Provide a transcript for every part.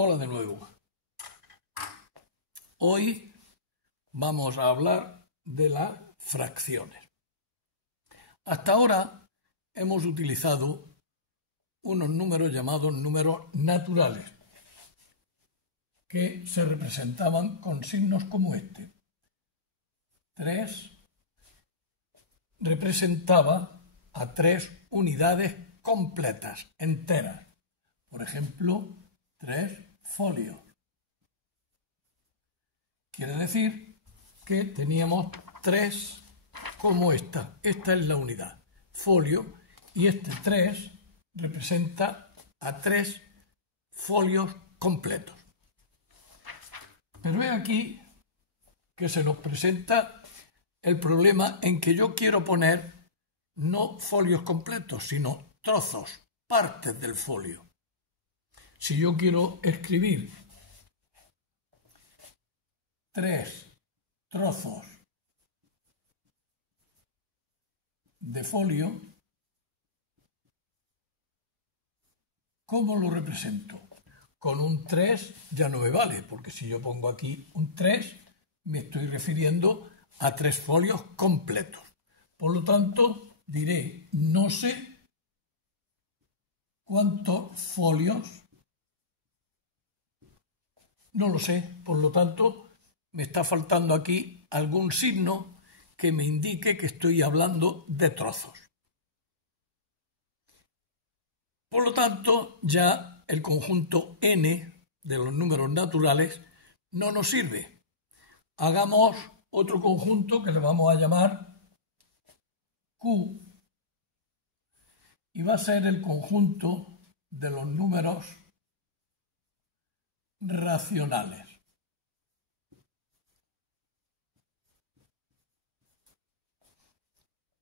Hola de nuevo. Hoy vamos a hablar de las fracciones. Hasta ahora hemos utilizado unos números llamados números naturales, que se representaban con signos como este. 3 representaba a 3 unidades completas, enteras. Por ejemplo, 3 folios. Quiere decir que teníamos 3 como esta. Esta es la unidad, folio, y este 3 representa a 3 folios completos. Pero he aquí que se nos presenta el problema en que yo quiero poner no folios completos, sino trozos, partes del folio. Si yo quiero escribir 3 trozos de folio, ¿cómo lo represento? Con un 3 ya no me vale, porque si yo pongo aquí un 3, me estoy refiriendo a 3 folios completos. Por lo tanto, diré, no sé cuántos folios, no lo sé, por lo tanto, me está faltando aquí algún signo que me indique que estoy hablando de trozos. Por lo tanto, ya el conjunto n de los números naturales no nos sirve. Hagamos otro conjunto que le vamos a llamar Q, y va a ser el conjunto de los números racionales.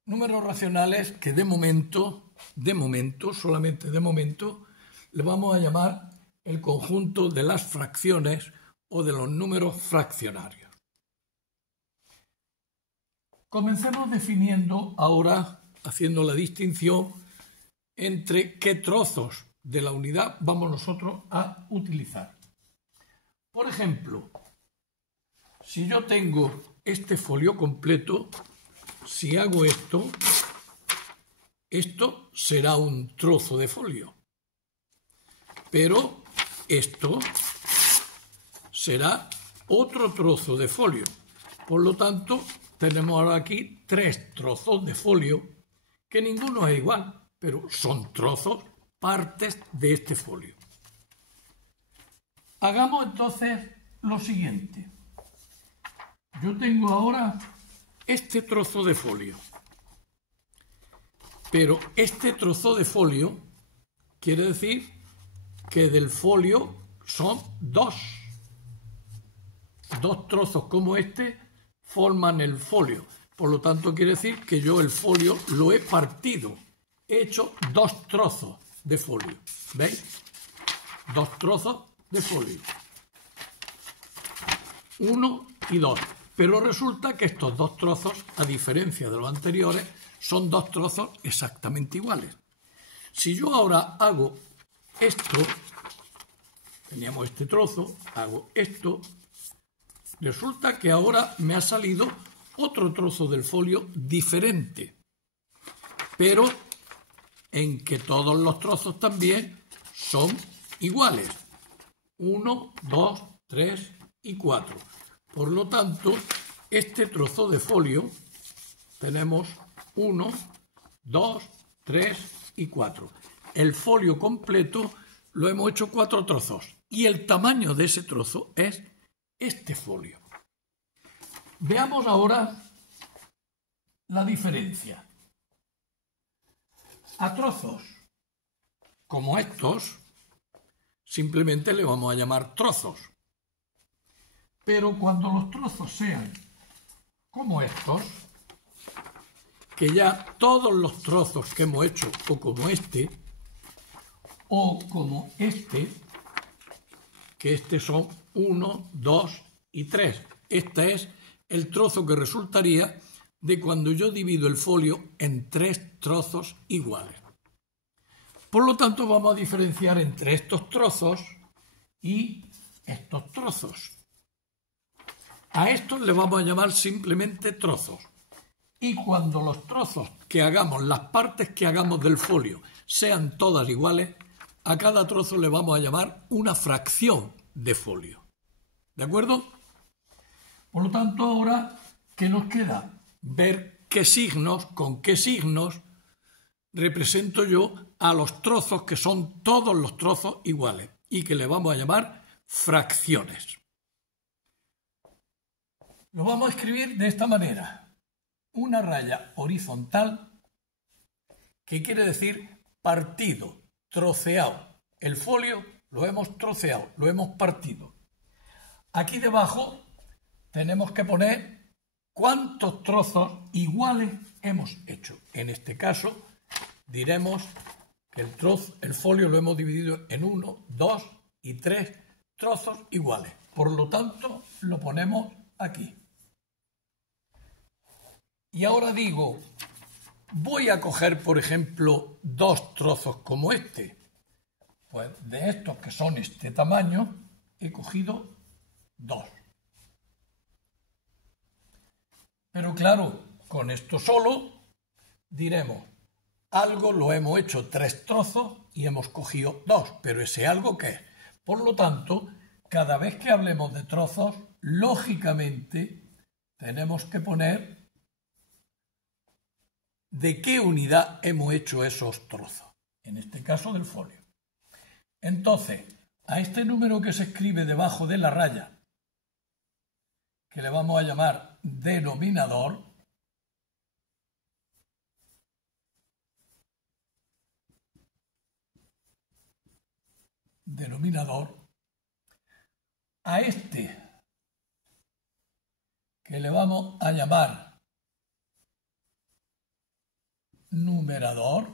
Números racionales que de momento, solamente de momento, le vamos a llamar el conjunto de las fracciones o de los números fraccionarios. Comencemos definiendo ahora, haciendo la distinción entre qué trozos de la unidad vamos nosotros a utilizar. Por ejemplo, si yo tengo este folio completo, si hago esto será un trozo de folio, pero esto será otro trozo de folio. Por lo tanto, tenemos ahora aquí 3 trozos de folio, que ninguno es igual, pero son trozos, partes de este folio. Hagamos entonces lo siguiente. Yo tengo ahora este trozo de folio, pero este trozo de folio quiere decir que del folio son 2 trozos como este forman el folio. Por lo tanto, quiere decir que yo el folio lo he partido. He hecho 2 trozos de folio. ¿Veis? 2 trozos de folio. 1 y 2. Pero resulta que estos 2 trozos, a diferencia de los anteriores, son 2 trozos exactamente iguales. Si yo ahora hago esto, teníamos este trozo, hago esto, resulta que ahora me ha salido otro trozo del folio diferente, pero en que todos los trozos también son iguales. 1, 2, 3 y 4. Por lo tanto, este trozo de folio tenemos 1, 2, 3 y 4. El folio completo lo hemos hecho 4 trozos y el tamaño de ese trozo es este folio. Veamos ahora la diferencia. A trozos como estos, simplemente le vamos a llamar trozos. Pero cuando los trozos sean como estos, que ya todos los trozos que hemos hecho, o como este, que este son 1, 2 y 3. Este es el trozo que resultaría de cuando yo divido el folio en 3 trozos iguales. Por lo tanto, vamos a diferenciar entre estos trozos y estos trozos. A estos le vamos a llamar simplemente trozos. Y cuando los trozos que hagamos, las partes que hagamos del folio, sean todas iguales, a cada trozo le vamos a llamar una fracción de folio. ¿De acuerdo? Por lo tanto, ahora, ¿qué nos queda? Ver qué signos, con qué signos represento yo a los trozos que son todos los trozos iguales y que le vamos a llamar fracciones. Lo vamos a escribir de esta manera. Una raya horizontal, que quiere decir partido, troceado. El folio lo hemos troceado, lo hemos partido. Aquí debajo tenemos que poner cuántos trozos iguales hemos hecho. En este caso diremos que el folio lo hemos dividido en 1, 2 y 3 trozos iguales. Por lo tanto, lo ponemos aquí. Y ahora digo, voy a coger, por ejemplo, 2 trozos como este. Pues de estos que son este tamaño, he cogido 2. Pero claro, con esto solo diremos, algo lo hemos hecho 3 trozos y hemos cogido 2, pero ese algo ¿qué es? Por lo tanto, cada vez que hablemos de trozos, lógicamente tenemos que poner de qué unidad hemos hecho esos trozos, en este caso del folio. Entonces, a este número que se escribe debajo de la raya, que le vamos a llamar denominador, a este que le vamos a llamar numerador,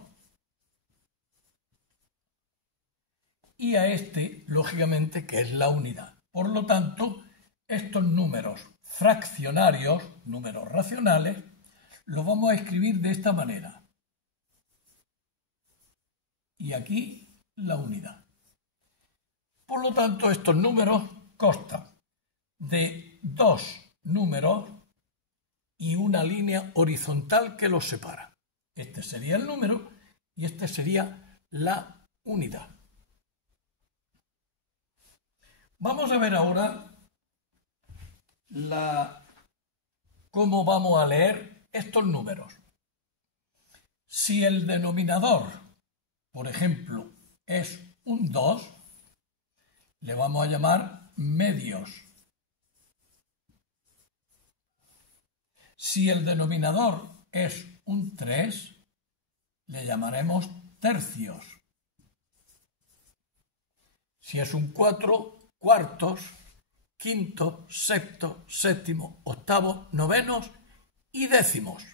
y a este, lógicamente, que es la unidad. Por lo tanto, estos números fraccionarios, números racionales, los vamos a escribir de esta manera. Y aquí la unidad. Por lo tanto, estos números constan de 2 números y una línea horizontal que los separa. Este sería el número y este sería la unidad. Vamos a ver ahora cómo vamos a leer estos números. Si el denominador, por ejemplo, es un 2, le vamos a llamar medios. Si el denominador es un 3, le llamaremos tercios. Si es un 4, cuartos, quintos, sextos, séptimos, octavos, novenos y décimos.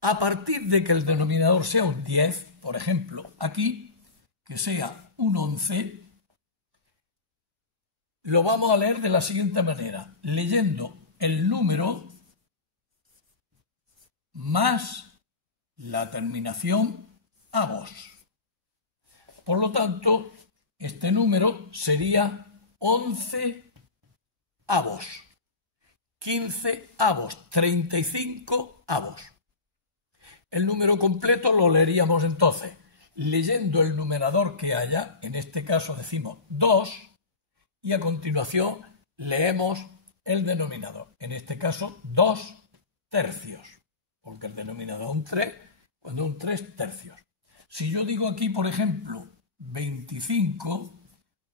A partir de que el denominador sea un 10, por ejemplo, aquí, que sea un 11, lo vamos a leer de la siguiente manera, leyendo el número más la terminación avos. Por lo tanto, este número sería 11 avos, 15 avos, 35 avos. El número completo lo leeríamos entonces leyendo el numerador que haya, en este caso decimos 2, y a continuación leemos el denominador, en este caso 2 tercios, porque el denominador es un 3, cuando un 3 tercios. Si yo digo aquí, por ejemplo, 25,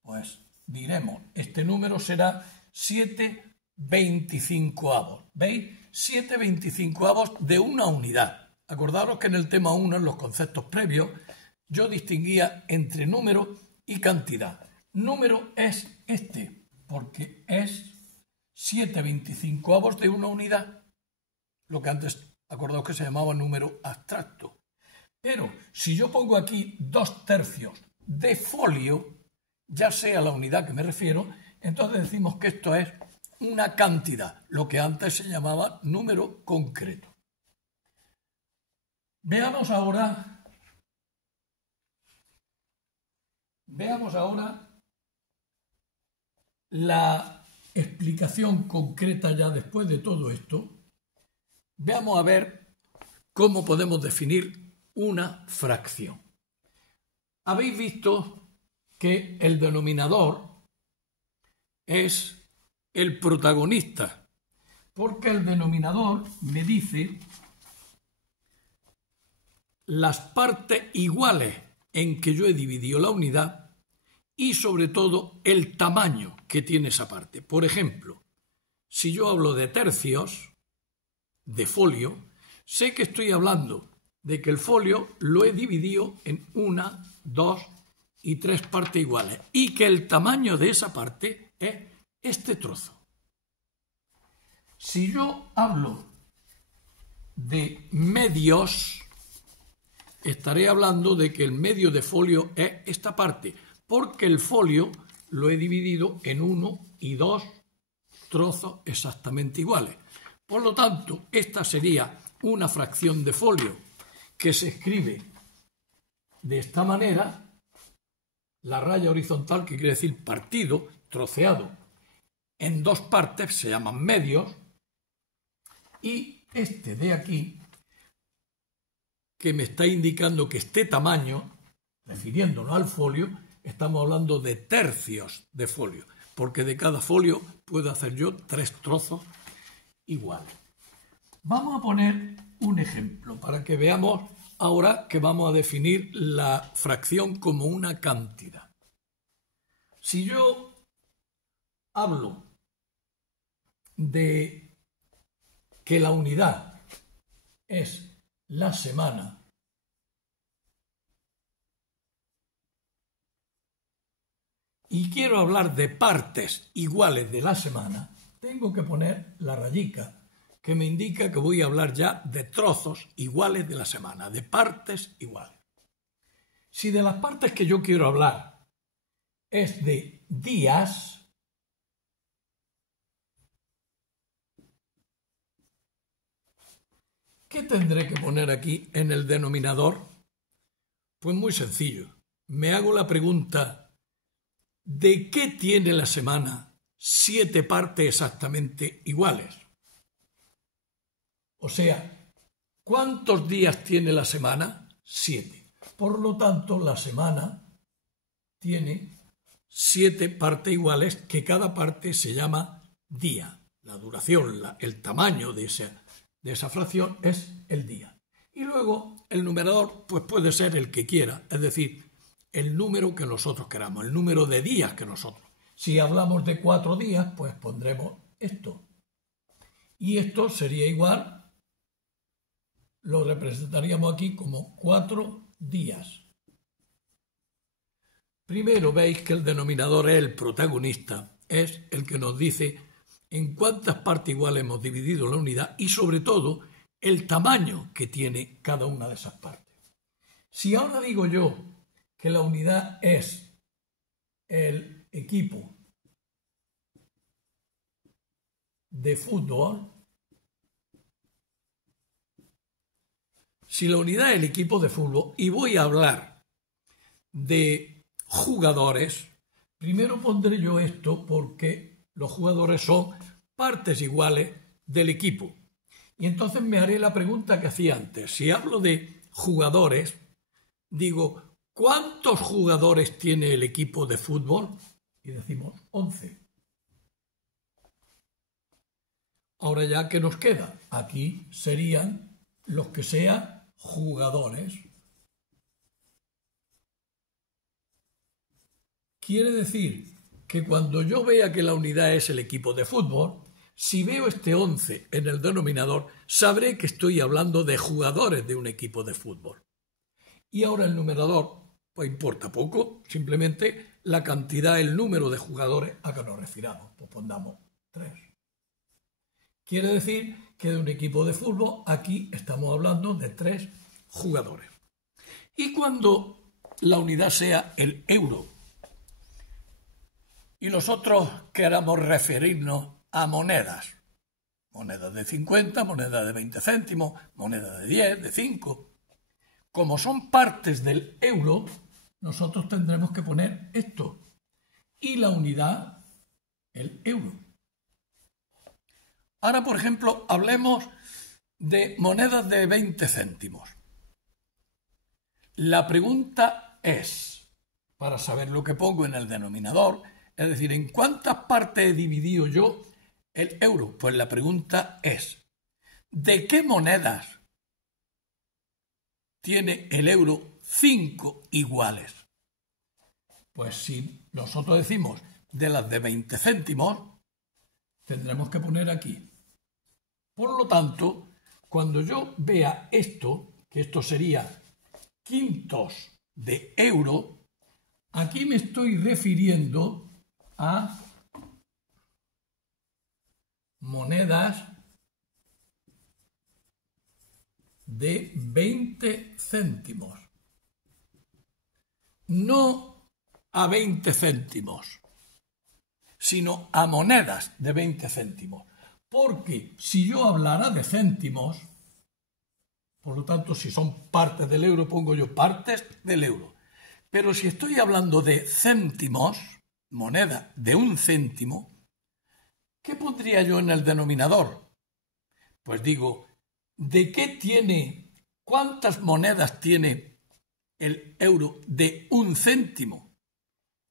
pues diremos, este número será 7/25. ¿Veis? 7/25 de una unidad. Acordaros que en el tema 1, en los conceptos previos, yo distinguía entre número y cantidad. Número es este, porque es 7/25 de una unidad, lo que antes, acordaos que se llamaba número abstracto. Pero si yo pongo aquí 2 tercios de folio, ya sea la unidad que me refiero, entonces decimos que esto es una cantidad, lo que antes se llamaba número concreto. Veamos ahora la explicación concreta ya después de todo esto, veamos a ver cómo podemos definir una fracción. Habéis visto que el denominador es el protagonista, porque el denominador me dice las partes iguales en que yo he dividido la unidad y sobre todo el tamaño que tiene esa parte. Por ejemplo, si yo hablo de tercios, de folio, sé que estoy hablando de que el folio lo he dividido en 1, 2 y 3 partes iguales y que el tamaño de esa parte es este trozo. Si yo hablo de medios, estaré hablando de que el medio de folio es esta parte, porque el folio lo he dividido en 1 y 2 trozos exactamente iguales. Por lo tanto, esta sería una fracción de folio que se escribe de esta manera, la raya horizontal, que quiere decir partido, troceado, en 2 partes, se llaman medios, y este de aquí, que me está indicando que este tamaño, refiriéndonos al folio, estamos hablando de tercios de folio, porque de cada folio puedo hacer yo 3 trozos iguales. Vamos a poner un ejemplo para que veamos ahora que vamos a definir la fracción como una cantidad. Si yo hablo de que la unidad es la semana y quiero hablar de partes iguales de la semana, tengo que poner la rayica que me indica que voy a hablar ya de trozos iguales de la semana, de partes iguales. Si de las partes que yo quiero hablar es de días, ¿qué tendré que poner aquí en el denominador? Pues muy sencillo. Me hago la pregunta, ¿de qué tiene la semana 7 partes exactamente iguales? O sea, ¿cuántos días tiene la semana? 7. Por lo tanto, la semana tiene 7 partes iguales, que cada parte se llama día. La duración, el tamaño de esa fracción es el día. Y luego el numerador pues puede ser el que quiera, es decir, el número que nosotros queramos, el número de días que nosotros. Si hablamos de 4 días, pues pondremos esto. Y esto sería igual, lo representaríamos aquí como 4 días. Primero veis que el denominador es el protagonista, es el que nos dice en cuántas partes iguales hemos dividido la unidad y sobre todo el tamaño que tiene cada una de esas partes. Si ahora digo yo que la unidad es el equipo de fútbol, si la unidad es el equipo de fútbol y voy a hablar de jugadores, primero pondré yo esto porque los jugadores son partes iguales del equipo. Y entonces me haré la pregunta que hacía antes. Si hablo de jugadores, digo, ¿cuántos jugadores tiene el equipo de fútbol? Y decimos 11. Ahora ya, ¿qué nos queda? Aquí serían los que sean jugadores. Quiere decir que cuando yo vea que la unidad es el equipo de fútbol, si veo este 11 en el denominador, sabré que estoy hablando de jugadores de un equipo de fútbol. Y ahora el numerador, pues importa poco, simplemente la cantidad, el número de jugadores a que nos refiramos. Pues pongamos 3. Quiere decir que de un equipo de fútbol aquí estamos hablando de 3 jugadores. Y cuando la unidad sea el euro y nosotros queramos referirnos a monedas, monedas de 50, monedas de 20 céntimos, monedas de 10, de 5, como son partes del euro, nosotros tendremos que poner esto. Y la unidad el euro. Ahora, por ejemplo, hablemos de monedas de 20 céntimos. La pregunta es, para saber lo que pongo en el denominador, es decir, ¿en cuántas partes he dividido yo el euro? Pues la pregunta es, ¿de qué monedas tiene el euro 5 iguales? Pues si nosotros decimos de las de 20 céntimos, tendremos que poner aquí. Por lo tanto, cuando yo vea esto, que esto sería quintos de euro, aquí me estoy refiriendo a monedas de 20 céntimos. No a 20 céntimos, sino a monedas de 20 céntimos. Porque si yo hablara de céntimos, por lo tanto, si son partes del euro, pongo yo partes del euro. Pero si estoy hablando de céntimos, moneda de 1 céntimo, ¿qué pondría yo en el denominador? Pues digo, ¿de qué tiene, cuántas monedas tiene el euro de 1 céntimo?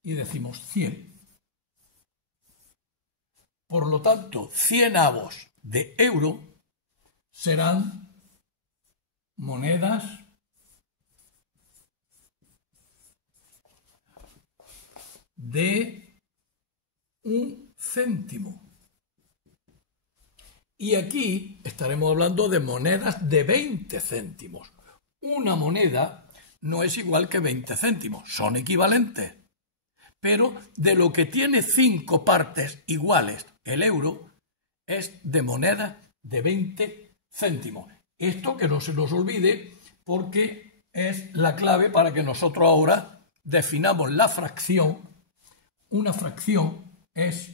Y decimos 100. Por lo tanto, 100 avos de euro serán monedas de 1 céntimo. Y aquí estaremos hablando de monedas de 20 céntimos. Una moneda no es igual que 20 céntimos, son equivalentes. Pero de lo que tiene 5 partes iguales el euro es de moneda de 20 céntimos. Esto que no se nos olvide porque es la clave para que nosotros ahora definamos la fracción. Una fracción es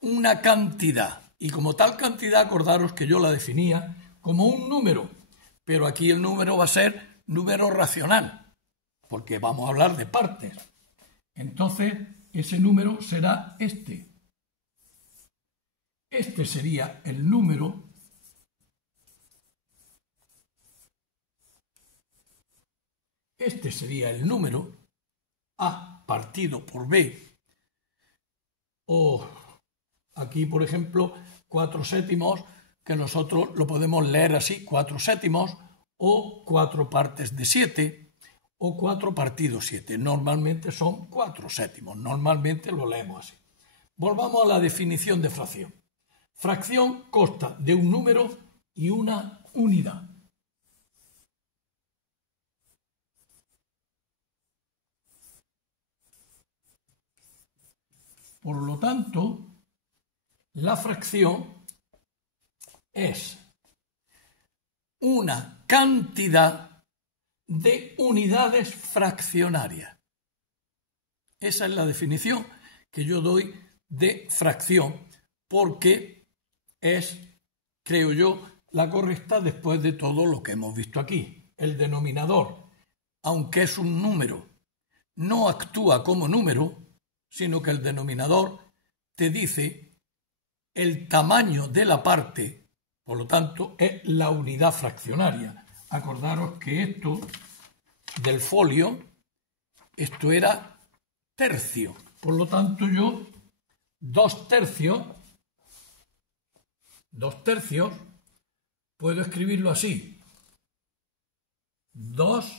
una cantidad. Y como tal cantidad, acordaros que yo la definía como un número. Pero aquí el número va a ser número racional, porque vamos a hablar de partes. Entonces, ese número será este. Este sería el número A partido por B, o aquí, por ejemplo, 4 séptimos, que nosotros lo podemos leer así, 4 séptimos, o 4 partes de 7, o 4 partido 7. Normalmente son 4 séptimos, normalmente lo leemos así. Volvamos a la definición de fracción. Fracción consta de un número y una unidad. Por lo tanto, la fracción es una cantidad de unidades fraccionarias. Esa es la definición que yo doy de fracción, porque es, creo yo, la correcta después de todo lo que hemos visto aquí. El denominador, aunque es un número, no actúa como número, sino que el denominador te dice el tamaño de la parte, por lo tanto, es la unidad fraccionaria. Acordaros que esto del folio, esto era tercio. Por lo tanto, yo 2 tercios, puedo escribirlo así. 2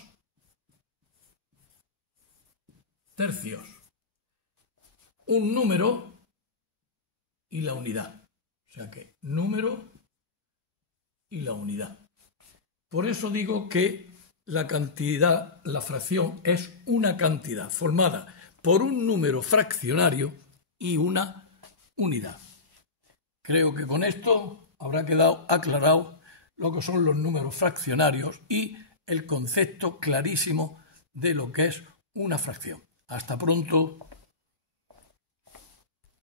tercios. Un número y la unidad. O sea que número y la unidad. Por eso digo que la cantidad, la fracción, es una cantidad formada por un número fraccionario y una unidad. Creo que con esto habrá quedado aclarado lo que son los números fraccionarios y el concepto clarísimo de lo que es una fracción. Hasta pronto.